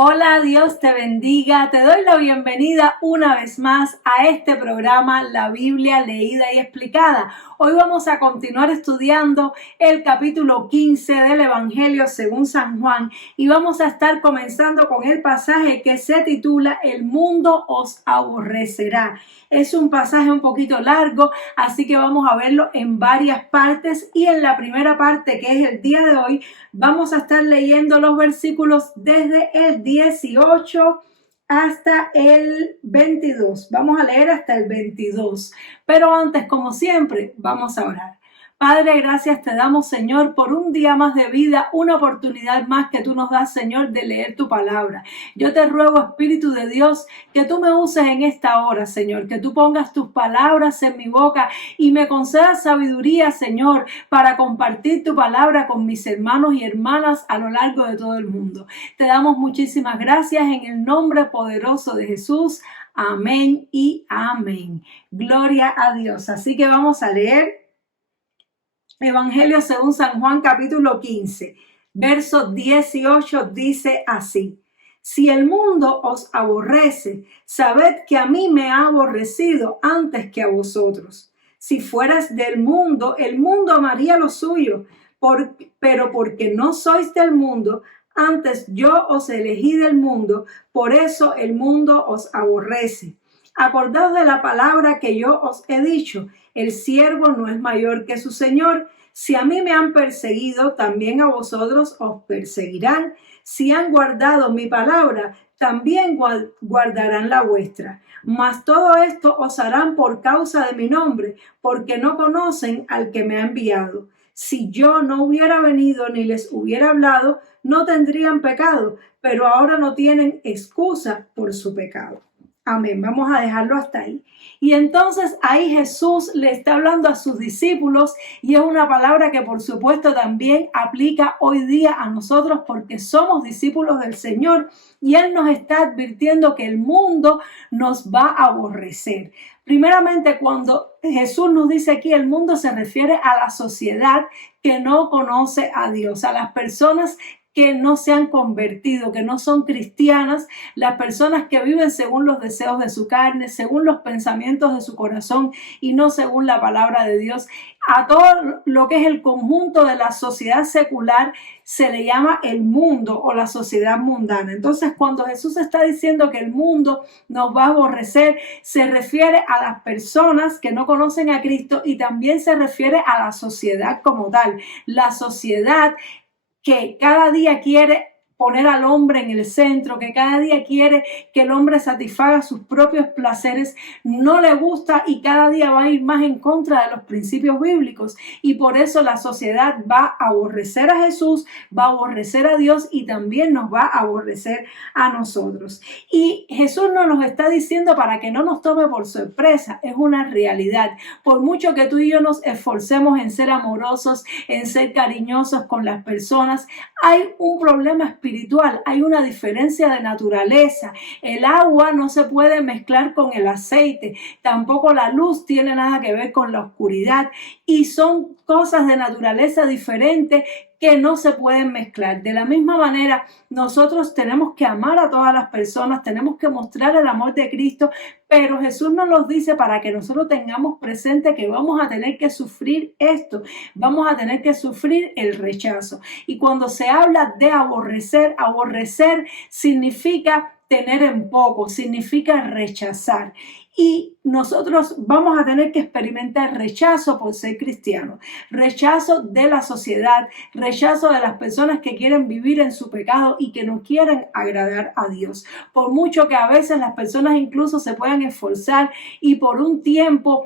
Hola, Dios te bendiga. Te doy la bienvenida una vez más a este programa, La Biblia Leída y Explicada. Hoy vamos a continuar estudiando el capítulo 15 del Evangelio según San Juan y vamos a estar comenzando con el pasaje que se titula El mundo os aborrecerá. Es un pasaje un poquito largo, así que vamos a verlo en varias partes y en la primera parte, que es el día de hoy, vamos a estar leyendo los versículos desde el 18 hasta el 22. Vamos a leer hasta el 22. Pero antes, como siempre, vamos a orar. Padre, gracias te damos, Señor, por un día más de vida, una oportunidad más que tú nos das, Señor, de leer tu palabra. Yo te ruego, Espíritu de Dios, que tú me uses en esta hora, Señor, que tú pongas tus palabras en mi boca y me concedas sabiduría, Señor, para compartir tu palabra con mis hermanos y hermanas a lo largo de todo el mundo. Te damos muchísimas gracias en el nombre poderoso de Jesús. Amén y amén. Gloria a Dios. Así que vamos a leer Evangelio según San Juan, capítulo 15, verso 18, dice así: Si el mundo os aborrece, sabed que a mí me ha aborrecido antes que a vosotros. Si fueras del mundo, el mundo amaría lo suyo, pero porque no sois del mundo, antes yo os elegí del mundo, por eso el mundo os aborrece. Acordaos de la palabra que yo os he dicho: el siervo no es mayor que su señor. Si a mí me han perseguido, también a vosotros os perseguirán. Si han guardado mi palabra, también guardarán la vuestra. Mas todo esto os harán por causa de mi nombre, porque no conocen al que me ha enviado. Si yo no hubiera venido ni les hubiera hablado, no tendrían pecado, pero ahora no tienen excusa por su pecado. Amén. Vamos a dejarlo hasta ahí. Y entonces ahí Jesús le está hablando a sus discípulos y es una palabra que por supuesto también aplica hoy día a nosotros porque somos discípulos del Señor y Él nos está advirtiendo que el mundo nos va a aborrecer. Primeramente, cuando Jesús nos dice aquí el mundo, se refiere a la sociedad que no conoce a Dios, a las personas que no se han convertido, que no son cristianas, las personas que viven según los deseos de su carne, según los pensamientos de su corazón y no según la palabra de Dios. A todo lo que es el conjunto de la sociedad secular se le llama el mundo o la sociedad mundana. Entonces, cuando Jesús está diciendo que el mundo nos va a aborrecer, se refiere a las personas que no conocen a Cristo y también se refiere a la sociedad como tal. La sociedad que cada día quiere poner al hombre en el centro, que cada día quiere que el hombre satisfaga sus propios placeres, no le gusta y cada día va a ir más en contra de los principios bíblicos. Y por eso la sociedad va a aborrecer a Jesús, va a aborrecer a Dios y también nos va a aborrecer a nosotros. Y Jesús no nos está diciendo para que no nos tome por sorpresa, es una realidad. Por mucho que tú y yo nos esforcemos en ser amorosos, en ser cariñosos con las personas, hay un problema espiritual, hay una diferencia de naturaleza. El agua no se puede mezclar con el aceite, tampoco la luz tiene nada que ver con la oscuridad y son cosas de naturaleza diferente que no se pueden mezclar. De la misma manera, nosotros tenemos que amar a todas las personas, tenemos que mostrar el amor de Cristo, pero Jesús nos lo dice para que nosotros tengamos presente que vamos a tener que sufrir esto, vamos a tener que sufrir el rechazo. Y cuando se habla de aborrecer, aborrecer significa tener en poco, significa rechazar. Y nosotros vamos a tener que experimentar rechazo por ser cristianos, rechazo de la sociedad, rechazo de las personas que quieren vivir en su pecado y que no quieren agradar a Dios. Por mucho que a veces las personas incluso se puedan esforzar y por un tiempo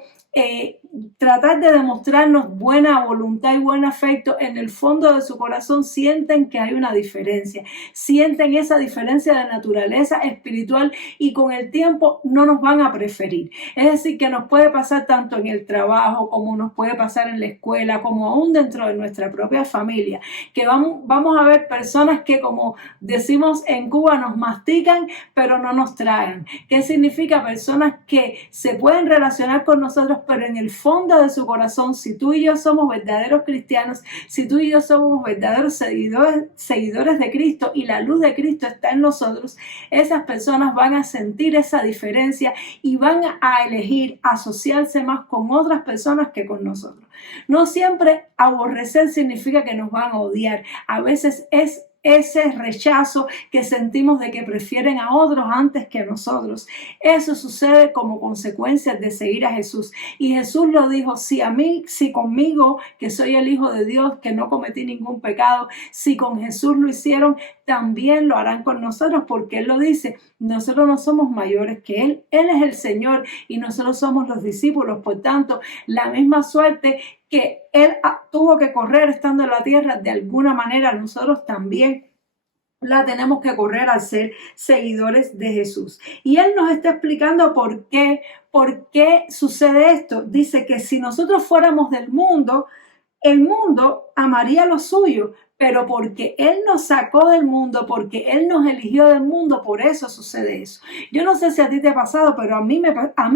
tratar de demostrarnos buena voluntad y buen afecto, en el fondo de su corazón sienten que hay una diferencia, sienten esa diferencia de naturaleza espiritual y con el tiempo no nos van a preferir. Es decir, que nos puede pasar tanto en el trabajo como nos puede pasar en la escuela, como aún dentro de nuestra propia familia, que vamos a ver personas que, como decimos en Cuba, nos mastican pero no nos tragan. ¿Qué significa? Personas que se pueden relacionar con nosotros pero en el fondo de su corazón, si tú y yo somos verdaderos cristianos, si tú y yo somos verdaderos seguidores de Cristo y la luz de Cristo está en nosotros, esas personas van a sentir esa diferencia y van a elegir asociarse más con otras personas que con nosotros. No siempre aborrecer significa que nos van a odiar. A veces es ese rechazo que sentimos de que prefieren a otros antes que a nosotros. Eso sucede como consecuencia de seguir a Jesús. Y Jesús lo dijo, si conmigo, que soy el Hijo de Dios, que no cometí ningún pecado, si con Jesús lo hicieron, también lo harán con nosotros, porque Él lo dice, nosotros no somos mayores que Él. Él es el Señor y nosotros somos los discípulos. Por tanto, la misma suerte que Él tuvo que correr estando en la tierra, de alguna manera nosotros también la tenemos que correr al ser seguidores de Jesús. Y Él nos está explicando por qué sucede esto. Dice que si nosotros fuéramos del mundo, el mundo amaría lo suyo, pero porque Él nos sacó del mundo, porque Él nos eligió del mundo, por eso sucede eso. Yo no sé si a ti te ha pasado, pero a mí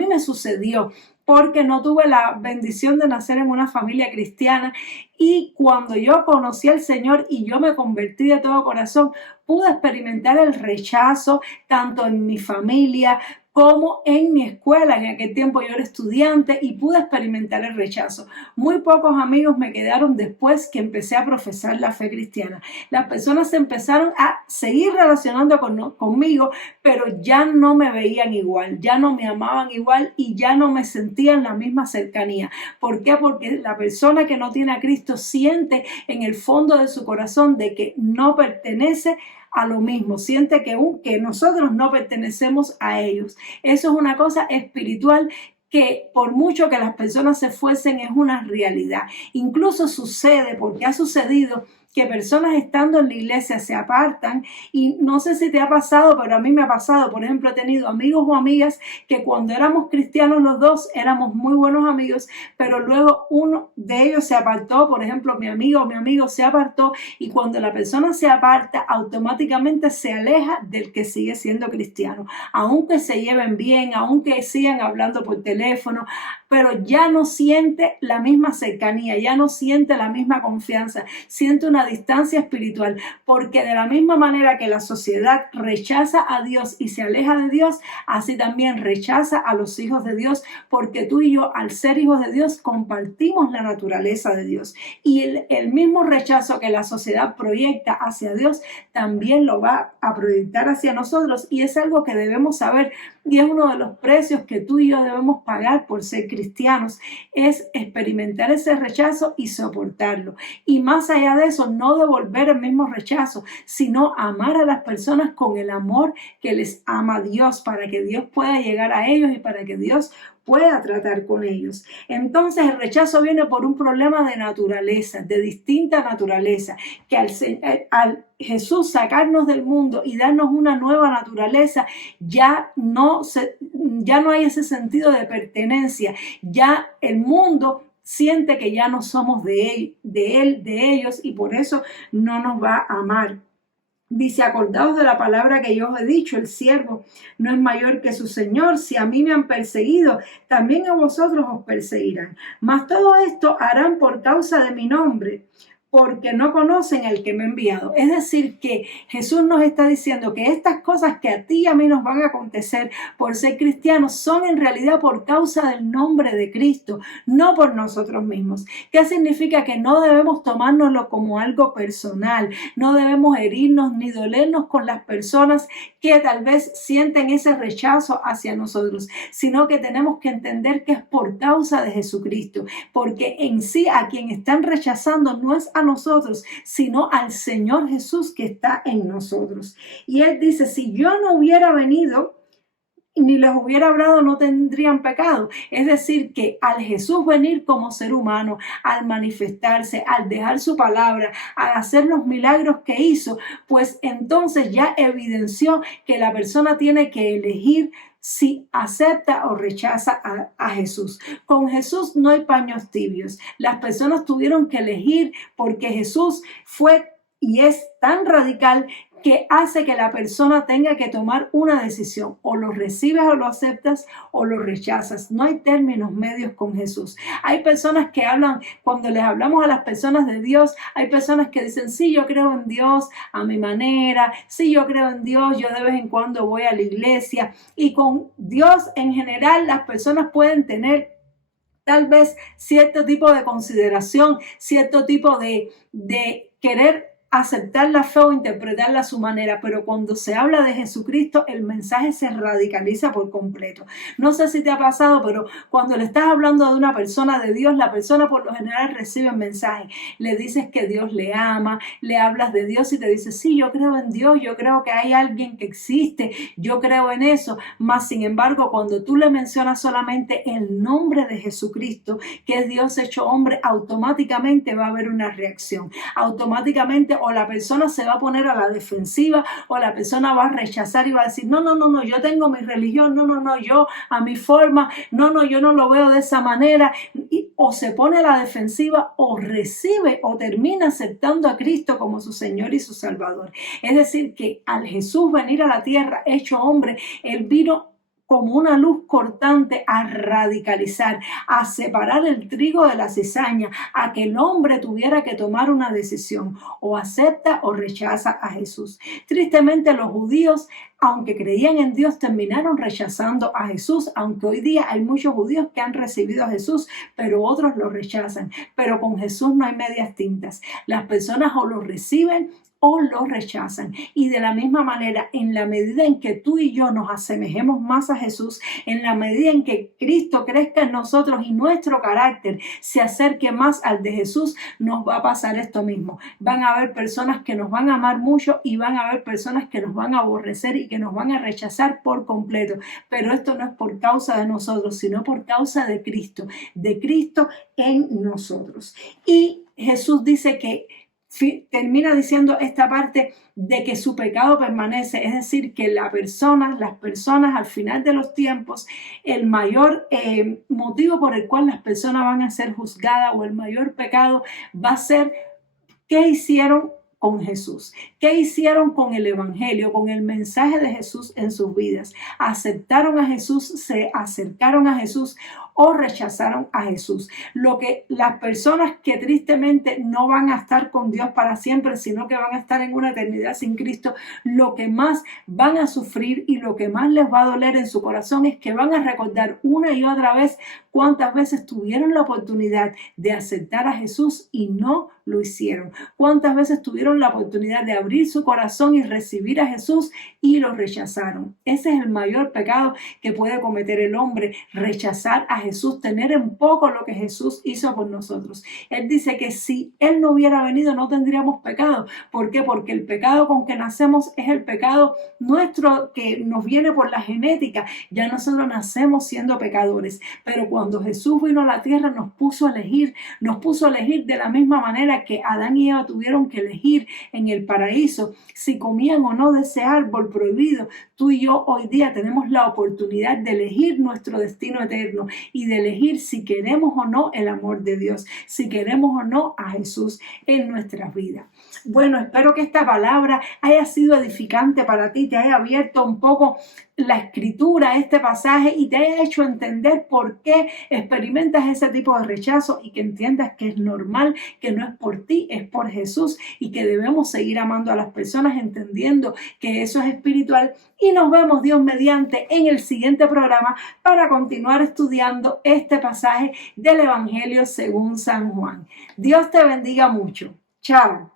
me sucedió, porque no tuve la bendición de nacer en una familia cristiana, y cuando yo conocí al Señor y yo me convertí de todo corazón, pude experimentar el rechazo tanto en mi familia como en mi escuela. En aquel tiempo yo era estudiante y pude experimentar el rechazo. Muy pocos amigos me quedaron después que empecé a profesar la fe cristiana. Las personas se empezaron a seguir relacionando conmigo, pero ya no me veían igual, ya no me amaban igual y ya no me sentían la misma cercanía. ¿Por qué? Porque la persona que no tiene a Cristo siente en el fondo de su corazón de que no pertenece a lo mismo, siente que nosotros no pertenecemos a ellos. Eso es una cosa espiritual que por mucho que las personas se esfuercen es una realidad. Incluso sucede, porque ha sucedido, que personas estando en la iglesia se apartan, y no sé si te ha pasado, pero a mí me ha pasado. Por ejemplo, he tenido amigos o amigas que cuando éramos cristianos los dos éramos muy buenos amigos, pero luego uno de ellos se apartó. Por ejemplo, mi amigo o mi amigo se apartó, y cuando la persona se aparta, automáticamente se aleja del que sigue siendo cristiano, aunque se lleven bien, aunque sigan hablando por teléfono, pero ya no siente la misma cercanía, ya no siente la misma confianza, siente una distancia espiritual, porque de la misma manera que la sociedad rechaza a Dios y se aleja de Dios, así también rechaza a los hijos de Dios, porque tú y yo, al ser hijos de Dios, compartimos la naturaleza de Dios, y el mismo rechazo que la sociedad proyecta hacia Dios, también lo va a proyectar hacia nosotros, y es algo que debemos saber, y es uno de los precios que tú y yo debemos pagar por ser cristianos, es experimentar ese rechazo y soportarlo. Y más allá de eso, no devolver el mismo rechazo, sino amar a las personas con el amor que les ama Dios, para que Dios pueda llegar a ellos y para que Dios pueda tratar con ellos. Entonces el rechazo viene por un problema de naturaleza, de distinta naturaleza, que al Jesús sacarnos del mundo y darnos una nueva naturaleza, ya no hay ese sentido de pertenencia. Ya el mundo siente que ya no somos de ellos, y por eso no nos va a amar. Dice, acordaos de la palabra que yo os he dicho, el siervo no es mayor que su señor. Si a mí me han perseguido, también a vosotros os perseguirán. Mas todo esto harán por causa de mi nombre, porque no conocen al que me ha enviado. Es decir, que Jesús nos está diciendo que estas cosas que a ti y a mí nos van a acontecer por ser cristianos son en realidad por causa del nombre de Cristo, no por nosotros mismos. ¿Qué significa? Que no debemos tomárnoslo como algo personal, no debemos herirnos ni dolernos con las personas que tal vez sienten ese rechazo hacia nosotros, sino que tenemos que entender que es por causa de Jesucristo, porque en sí a quien están rechazando no es a nosotros, sino al Señor Jesús que está en nosotros. Y Él dice, si yo no hubiera venido ni les hubiera hablado, no tendrían pecado. Es decir, que al Jesús venir como ser humano, al manifestarse, al dejar su palabra, al hacer los milagros que hizo, pues entonces ya evidenció que la persona tiene que elegir si acepta o rechaza a Jesús. Con Jesús no hay paños tibios. Las personas tuvieron que elegir, porque Jesús fue y es tan radical que hace que la persona tenga que tomar una decisión. O lo recibes o lo aceptas o lo rechazas. No hay términos medios con Jesús. Hay personas que hablan, cuando les hablamos a las personas de Dios, hay personas que dicen, sí, yo creo en Dios a mi manera, sí, yo creo en Dios, yo de vez en cuando voy a la iglesia. Y con Dios en general las personas pueden tener tal vez cierto tipo de consideración, cierto tipo de querer aceptar la fe o interpretarla a su manera, pero cuando se habla de Jesucristo, el mensaje se radicaliza por completo. No sé si te ha pasado, pero cuando le estás hablando de una persona de Dios, la persona por lo general recibe el mensaje. Le dices que Dios le ama, le hablas de Dios y te dice, sí, yo creo en Dios, yo creo que hay alguien que existe, yo creo en eso. Mas, sin embargo, cuando tú le mencionas solamente el nombre de Jesucristo, que es Dios hecho hombre, automáticamente va a haber una reacción. Automáticamente o la persona se va a poner a la defensiva o la persona va a rechazar y va a decir, no, yo tengo mi religión, no, yo a mi forma, no, yo no lo veo de esa manera. O se pone a la defensiva o recibe o termina aceptando a Cristo como su Señor y su Salvador. Es decir, que al Jesús venir a la tierra hecho hombre, Él vino como una luz cortante a radicalizar, a separar el trigo de la cizaña, a que el hombre tuviera que tomar una decisión, o acepta o rechaza a Jesús. Tristemente los judíos, aunque creían en Dios, terminaron rechazando a Jesús, aunque hoy día hay muchos judíos que han recibido a Jesús, pero otros lo rechazan. Pero con Jesús no hay medias tintas. Las personas o lo reciben o lo rechazan. Y de la misma manera, en la medida en que tú y yo nos asemejemos más a Jesús, en la medida en que Cristo crezca en nosotros y nuestro carácter se acerque más al de Jesús, nos va a pasar esto mismo. Van a haber personas que nos van a amar mucho y van a haber personas que nos van a aborrecer y que nos van a rechazar por completo. Pero esto no es por causa de nosotros, sino por causa de Cristo en nosotros. Y Jesús dice que termina diciendo esta parte de que su pecado permanece, es decir, que las personas al final de los tiempos, el mayor motivo por el cual las personas van a ser juzgadas o el mayor pecado va a ser qué hicieron con Jesús, qué hicieron con el evangelio, con el mensaje de Jesús en sus vidas. ¿Aceptaron a Jesús, se acercaron a Jesús o rechazaron a Jesús? Lo que las personas que tristemente no van a estar con Dios para siempre, sino que van a estar en una eternidad sin Cristo, lo que más van a sufrir y lo que más les va a doler en su corazón es que van a recordar una y otra vez cuántas veces tuvieron la oportunidad de aceptar a Jesús y no lo hicieron. Cuántas veces tuvieron la oportunidad de abrir su corazón y recibir a Jesús y lo rechazaron. Ese es el mayor pecado que puede cometer el hombre, rechazar a Jesús, tener en poco lo que Jesús hizo por nosotros. Él dice que si Él no hubiera venido no tendríamos pecado. ¿Por qué? Porque el pecado con que nacemos es el pecado nuestro que nos viene por la genética. Ya nosotros nacemos siendo pecadores. Pero cuando Jesús vino a la tierra nos puso a elegir de la misma manera que Adán y Eva tuvieron que elegir en el paraíso si comían o no de ese árbol prohibido. Tú y yo hoy día tenemos la oportunidad de elegir nuestro destino eterno y de elegir si queremos o no el amor de Dios, si queremos o no a Jesús en nuestras vidas. Bueno, espero que esta palabra haya sido edificante para ti, te haya abierto un poco la escritura, este pasaje, y te haya hecho entender por qué experimentas ese tipo de rechazo y que entiendas que es normal, que no es por ti, es por Jesús y que debemos seguir amando a las personas entendiendo que eso es espiritual. Y nos vemos, Dios mediante, en el siguiente programa para continuar estudiando este pasaje del Evangelio según San Juan. Dios te bendiga mucho. Chao.